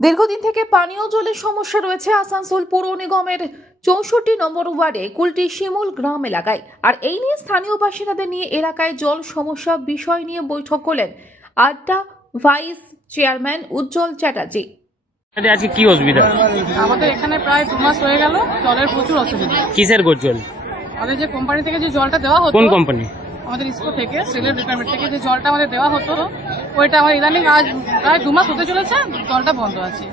দীর্ঘদিন থেকে পানীয় জলের সমস্যা রয়েছে আসানসোল পৌর নিগমের চৌষট্টি নম্বর ওয়ার্ডে কুলটি শিমুল গ্রাম এলাকায়। আর এই নিয়ে স্থানীয় বাসিন্দাদের নিয়ে এলাকায় জল সমস্যা বিষয় নিয়ে বৈঠক করলেন আড্ডা ভাইস চেয়ারম্যান উজ্জ্বল চ্যাটার্জি। আজকে কি অসুবিধা? আমাদের এখানে প্রায় দু মাস হয়ে গেল জলের প্রচুর অসুবিধা। কিসের গোজল আমাদের যে কোম্পানি থেকে যে জলটা দেওয়া হতো কোন কোম্পানি আমাদের ইসকো থেকে সিলেট ডিপার্টমেন্ট থেকে যে জলটা আমাদের দেওয়া হতো ওইটা আমার ইদানিং আজ প্রায় দু মাস হতে চলেছে জলটা বন্ধ আছে।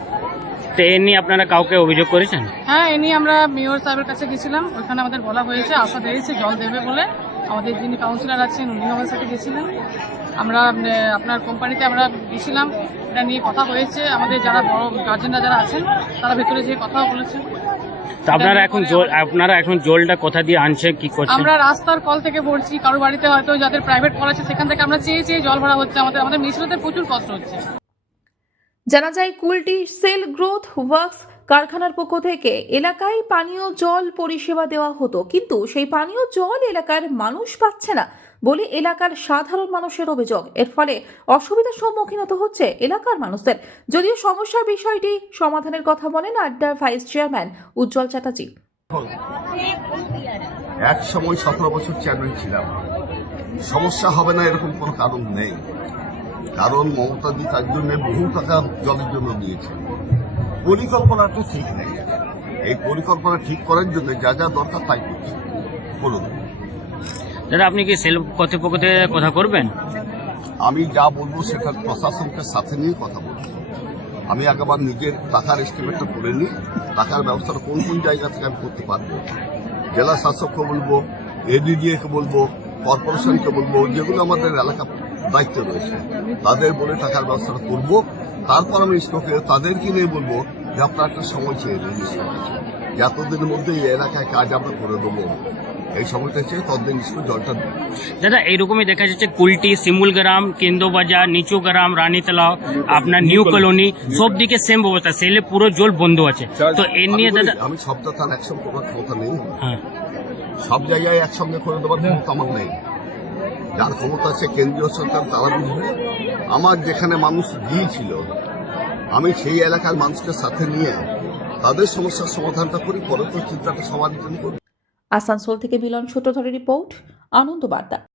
তো এ নিয়ে আপনারা কাউকে অভিযোগ করেছেন? হ্যাঁ এ নিয়ে আমরা মেয়র সাহেবের কাছে গেছিলাম ওইখানে আমাদের বলা হয়েছে আশা দিয়েছে জল দেবে বলে। আমাদের যিনি কাউন্সিলর আছেন উনি আমাদের সাথে গেছিলেন। আমরা আপনার কোম্পানিতে আমরা গেছিলাম এটা নিয়ে কথা হয়েছে। আমাদের যারা বড় গার্জেনরা যারা আছেন তারা ভেতরে যেয়ে কথাও বলেছেন। তো আপনারা এখন জল আপনারা এখন জলটা কোথা দিয়ে আনছে কি করছেন? আমরা রাস্তার কল থেকে ভরছি কারোর বাড়িতে হয়তো যাদের প্রাইভেট কল আছে সেখান থেকে আমরা চেয়ে চেয়ে জল ভরা হচ্ছে। আমাদের আমাদের মিশ্রতে প্রচুর কষ্ট হচ্ছে। জানা যায় কুলটি সেল গ্রোথ ওয়ার্কস কারখানার পক্ষ থেকে এলাকায় পানীয় জল পরিষেবা দেওয়া হতো, কিন্তু সেই পানীয় জল এলাকার মানুষ পাচ্ছে না বলে এলাকার সাধারণ মানুষের অভিযোগ। এর ফলে অসুবিধার সম্মুখীন হতে হচ্ছে এলাকার মানুষদের। যদিও সমস্যার বিষয়টি সমাধানের কথা বলেন আড্ডার ভাইস চেয়ারম্যান উজ্জ্বল চ্যাটার্জি। এক সময় সতেরো বছর চেয়ারম্যান ছিলাম। সমস্যা হবে না, এরকম কোনো কারণ নেই। কারণ মমতাদি তার জন্য বহু টাকা জলের জন্য দিয়েছে পরিকল্পনাটা ঠিক নেই। এই পরিকল্পনা ঠিক করার জন্য যা যা দরকার তাই করছে। বলুন। দাদা আপনি কি সেল কর্তৃপক্ষ থেকে কথা করবেন? আমি যা বলব সেটা প্রশাসনকে সাথে নিয়ে কথা বলব। আমি একবার নিজের টাকার এস্টিমেটটা করে নিই। টাকার ব্যবস্থাটা কোন কোন জায়গা থেকে আমি করতে পারব? জেলা শাসককে বলব এডিডিএকে বলব কর্পোরেশনকে বলব যেগুলো আমাদের এলাকা দায়িত্ব রয়েছে। তাদের বলে টাকার ব্যবস্থাটা করব। তারপর আমি স্টকে তাদেরকে নিয়ে বলব যে আপনার একটা সময় চেয়ে আছে যে এতদিনের মধ্যে এই এলাকায় কাজ আমরা করে দেবো। এই সময়টা চেয়ে ততদিন স্কুল জলটা দেবো। দাদা এইরকমই দেখা যাচ্ছে কুলটি শিমুল গ্রাম কেন্দ্রবাজার নিচু গ্রাম রানীতলা আপনার নিউ কলোনি সব দিকে সেম অবস্থা সেলে পুরো জল বন্ধ আছে। তো এ নিয়ে দাদা আমি সবটা তার একসঙ্গে করার ক্ষমতা নেই। হ্যাঁ। সব জায়গায় একসঙ্গে করে দেওয়ার ক্ষমতা আমার নেই। যার ক্ষমতা আছে কেন্দ্রীয় সরকার তারা বুঝবে। আমার যেখানে মানুষ গিয়েছিল আমি সেই এলাকার মানুষকে সাথে নিয়ে তাদের সমস্যার সমাধানটা করি, পরবর্তী চিন্তাটা সমাধান করি। আসানসোল থেকে মিলন সূত্রধরের রিপোর্ট, আনন্দ বার্তা।